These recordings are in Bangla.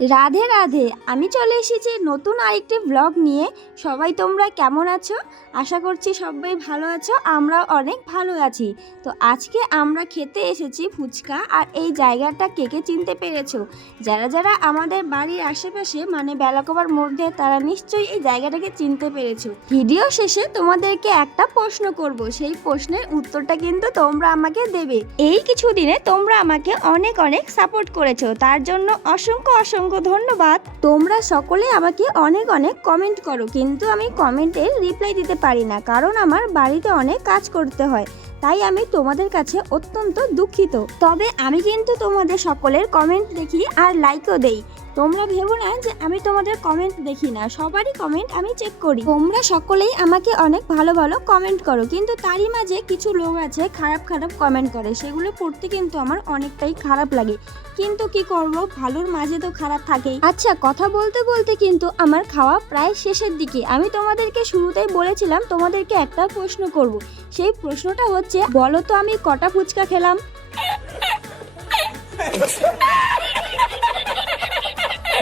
রাধে রাধে। আমি চলে এসেছি নতুন আরেকটি ব্লগ নিয়ে। সবাই তোমরা কেমন আছো? আশা করছি সবাই ভালো আছো, আমরাও অনেক ভালো আছি। তো আজকে আমরা খেতে এসেছি ফুচকা আর এই জায়গাটা কে কে চিনতে পেরেছ? যারা যারা আমাদের বাড়ির আশেপাশে মানে বেলাকোবার মধ্যে, তারা নিশ্চয়ই এই জায়গাটাকে চিনতে পেরেছ। ভিডিও শেষে তোমাদেরকে একটা প্রশ্ন করব। সেই প্রশ্নের উত্তরটা কিন্তু তোমরা আমাকে দেবে। এই কিছুদিনে তোমরা আমাকে অনেক অনেক সাপোর্ট করেছ। তার জন্য অসংখ্য অসংখ্য অসংখ্য ধন্যবাদ। তোমরা সকলে আমাকে অনেক অনেক কমেন্ট করো, কিন্তু আমি কমেন্টের রিপ্লাই দিতে পারি না, কারণ আমার বাড়িতে অনেক কাজ করতে হয়, তাই আমি তোমাদের কাছে অত্যন্ত দুঃখিত। তবে আমি কিন্তু তোমাদের সকলের কমেন্ট দেখি আর লাইকও দেই। তোমরা ভেবো না যে আমি তোমাদের কমেন্ট দেখি না। সবারই কমেন্ট আমি চেক করি। তোমরা সকলেই আমাকে অনেক ভালো ভালো কমেন্ট করো। কিন্তু তারই মাঝে কিছু লোক আছে খারাপ খারাপ কমেন্ট করে। সেগুলো পড়তে কিন্তু আমার অনেকটাই খারাপ লাগে। কিন্তু কি করব? ভালোর মাঝে তো খারাপ থাকেই। আচ্ছা কথা বলতে বলতে কিন্তু আমার খাওয়া প্রায় শেষের দিকে। আমি তোমাদেরকে শুরুতেই বলেছিলাম তোমাদেরকে একটা প্রশ্ন করব। সেই প্রশ্নটা হচ্ছে, বলো তো আমি কটা ফুচকা খেলাম?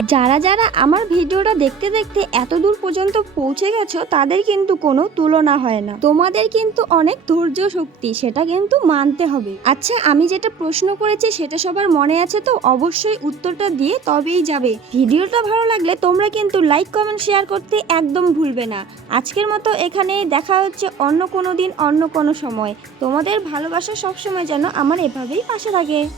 যারা যারা আমার ভিডিওটা দেখতে দেখতে এত দূর পর্যন্ত পৌঁছে গেছো, তাদের কিন্তু কোনো তুলনা হয় না। তোমাদের কিন্তু অনেক ধৈর্য শক্তি, সেটা কিন্তু মানতে হবে। আচ্ছা আমি যেটা প্রশ্ন করেছি, সেটা সবার মনে আছে তো? অবশ্যই উত্তরটা দিয়ে তবেই যাবে। ভিডিওটা ভালো লাগলে তোমরা কিন্তু লাইক, কমেন্ট, শেয়ার করতে একদম ভুলবে না। আজকের মতো এখানে দেখা হচ্ছে অন্য কোনো দিন, অন্য কোনো সময়। তোমাদের ভালোবাসা সবসময় যেন আমার এভাবেই পাশে থাকে।